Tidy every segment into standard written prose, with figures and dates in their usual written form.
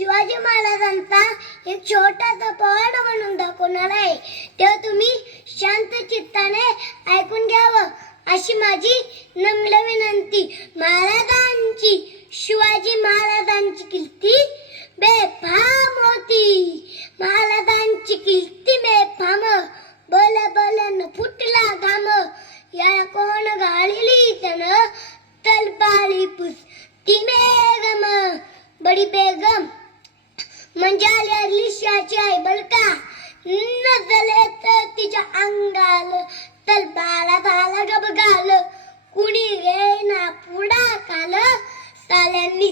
शिवाजी महाराजांचा एक छोटासा पवाडा म्हणून दाखवणार आहे. तेव्हा तुम्ही शांत चित्ताने ऐकून घ्यावं अशी माझी नम्र विनंती. महाराजांची, शिवाजी महाराजांची कीर्ती बेफाम होती. महाराजांची कीर्ती बेफाम, बल बल न फुटला घाम. या कोण गाळली त्यानं तलपारी पुसती बेगम. बडी बेगम म्हणजे आली शाची आई बलका. नजले तर तिच्या अंगाल तलपारा झाला गबगाल. कुणी घेना पुढाकाल, साल्यांनी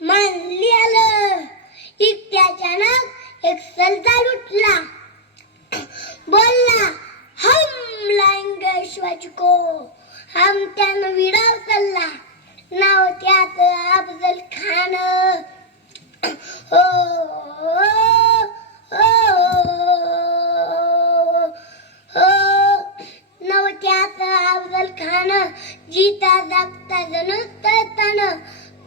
मानली आलं. इत्याचानक एक सरदार उठला, बोलला हम लाएंगे शिवाजी को. हम त्यानं विडाव चालला. नाव त्यात अफजल खान. हो नाव त्यात अफजल खान. जीता जागता जणू तन.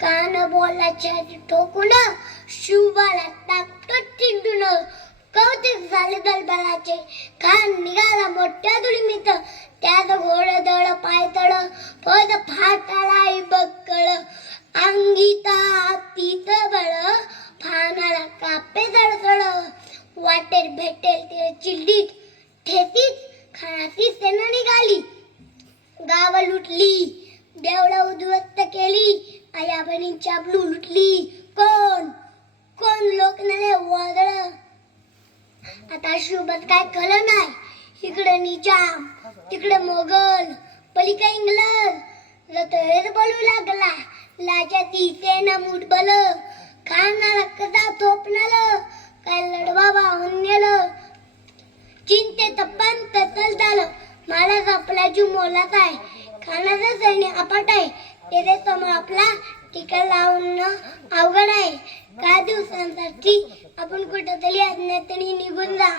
कान बोलाच्या ठोकून शिवाला टाकतो चिंडून. कौतिक झाले दलबलाचे. खान निघाला मोठ्या दुडमीत. त्यात घोड दळ पायतळ, फौज फाटाला बक्कळ. अंगीता तीत बळ, फानाला कापे जळजळ. वाटेल भेटेल ते चिल्लीत ठेचीत खानाची सेना निघाली. गाव लुटली, देवळं उद्ध्वस्त केली. आया बहिणींच्या ब्लू लुटली. कोण कोण लोकनाले वादळ. आता शिवबत काय कळलं नाही. इकडे निजाम, तिकडे मोगल, पलीकडे इंग्लंड. रतोहेर बोलू लागला, लाजाती सेना मुठबल. खानाला कदा थोपणाल, काय लढवा वाहून नेलं. चिंतेत पंत झालं, महाराज आपला जीव मोलाचा आहे. खानाचं सैन्य अपाट आहे. तेथे समोर आपला टीका लावणं अवघड आहे. काही दिवसांसाठी आपण कुठेतरी अज्ञातनी निघून जा.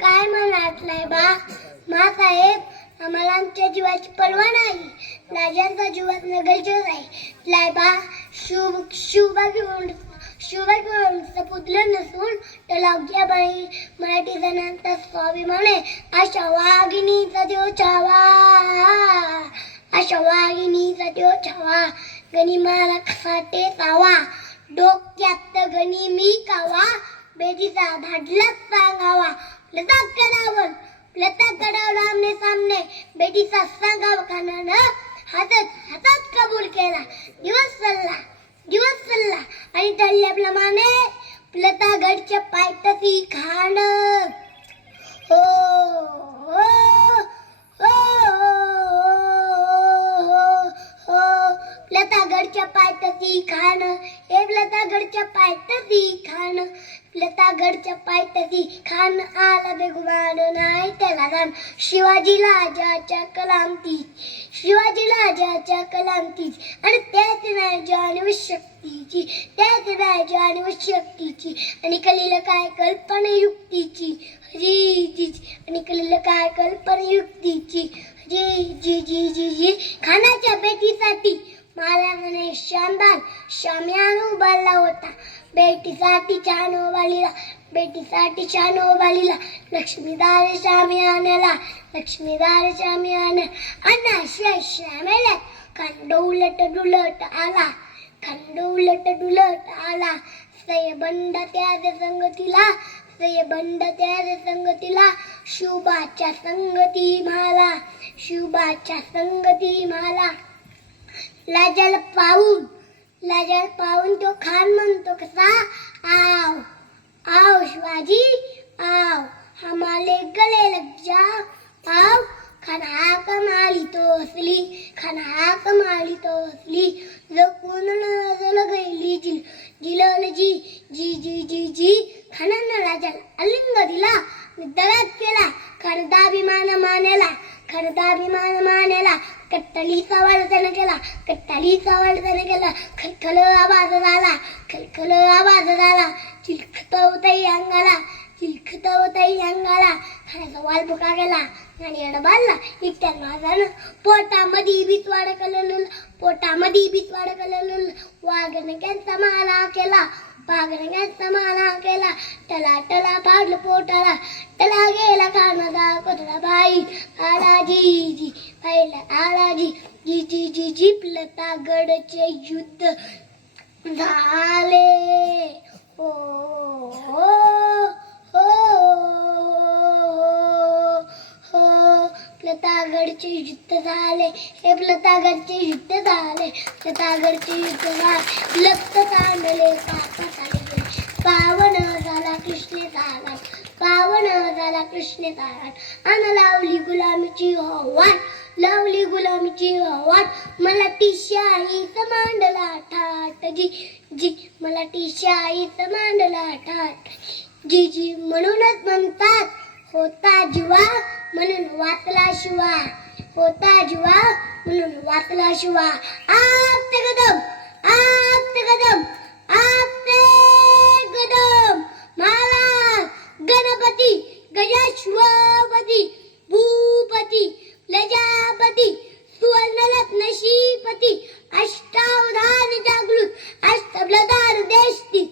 काय म्हणाटलाय बा मासाहेब, आम्हाला आमच्या जीवाची पर्वा नाही. राजांचा जीवात गरजेच आहे. लायबा शिवबा घेऊन पुतलं नसून तलावच्या बाई मराठी जणांचा स्वाभिमान आहे. अशा वाघिणीचा देव छावा, अशा वाघिणीचा देव छावा. गणी मला खाटे चावा, डोक्यात गणी मी कावा. बेटीचा धाडलाच सांगावा, लता कडावर आमने सामने. बेटीचा सांगावा खानानं हातात कबूल केला. दिवस चालला आणि ठरल्याप्रमाणे लतागडच्या पायथ्याशी खान. हो हो लतागडच्या पायथ्याशी खान. हे लतागडच्या पायथ्याशी खान. लतागडच्या पायथ्याशी खान आला बेगुमान नाही त्याला रान. शिवाजी राजाच्या कलामतीच, शिवाजी राजाच्या कलामतीच. आणि त्याच राजा आणि शक्तीची, त्याच राजा आणि शक्तीची. आणि कलीला काय कल्पना युक्तीची, जी जी. आणि कलीला काय कल्पना युक्तीची, जी जी जी जी जी. खानाच्या बेटीसाठी महाराजाने शानदार शामियाना उभारला होता. बेटीसाठी छान उभारलीला, बेटीसाठी छान उभारलीला. लक्ष्मीदार शामियानाला, लक्ष्मीदार शामियाना. अनाशय श्यामेला खंड उलट डुलट आला, खंड उलट डुलट आला. सयबंड त्या संगतीला, सयबंड त्या संगतीला. शिवबाच्या संगती म्हाला, शिवबाच्या संगती म्हाला. लाजाला पाहून तो खान म्हणतो कसा, आव आव शिवाजी आव, हमारे गले लग जाओ. आव. खान हाक मारी तो असली, खान हाक मारी तो असली. जपून नजर गैली जिलल जी जी जी जी जी. खानानं राजाला अलिंग दिला, दरात केला. खरदाभिमान मानेला, खरदाभिमान मानेला. कट्टलीचा वर्धन केला, कट्टलीचा वर्धन केला. खलखल आवाज झाला, खलखल आवाज झाला. चिलखतवतई अंगाला, चिलखतवतई अंगाला. खाण्याचा वाल बुका गेला आणि अडबाला. इट्ट्या वाजानं पोटामध्ये भीतवाड कलल, पोटामध्ये भीतवाड कलल. वाघनक्यांचा माला केला, पागण्याचा माना केला टला टला फाडलं पोटाला टला गेला कानाचा कोथळा बाई आला जी जी पहिला आला जी जी जी जी झिपलं गडचे युद्ध झाले हो हो हो हो प्रतापगडचे युद्ध झाले हे प्रतापगडचे युद्ध झाले प्रतापगडचे युद्ध झाले लक्त तांडले कापात आले गेले पावन झाला कृष्णेचा घाट पावन झाला कृष्णेचा घाट अन लावली गुलामीची वाट लावली गुलामीची वाट मला ती शाहीच मांडला ठाट जी जी मला ती शाहीच मांडला ठाट जी जी म्हणूनच म्हणतात होता जीवा म्हणून वाचला शिवा होता जीवा म्हणून वाचला शिवा आपते कदम आपते कदम आपते कदम मला गणपती गजेश्वरपती भूपती लजापती सुवर्णलत नशीपती अष्टावधान जागृत अष्टबलधार देशती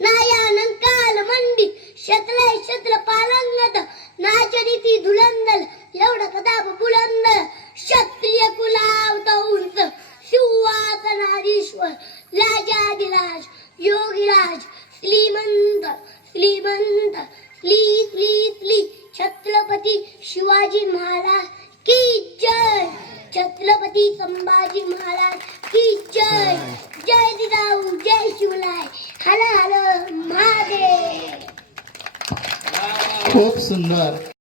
नायानंद काल मंडित शतलय शत्र पालंगत नाचनिती धुलंदल एवढा कदाप बुलंद क्षत्रिय कुलावत उंच सिंहासनाधीश्वर लाजादिराज योगीराज श्रीमंत श्रीमंत श्री श्री श्री छत्रपती शिवाजी महाराज की जय छत्रपती संभाजी महाराज की जय जय जिजाऊ जय शिवराय हर हर महादेव खूप सुंदर.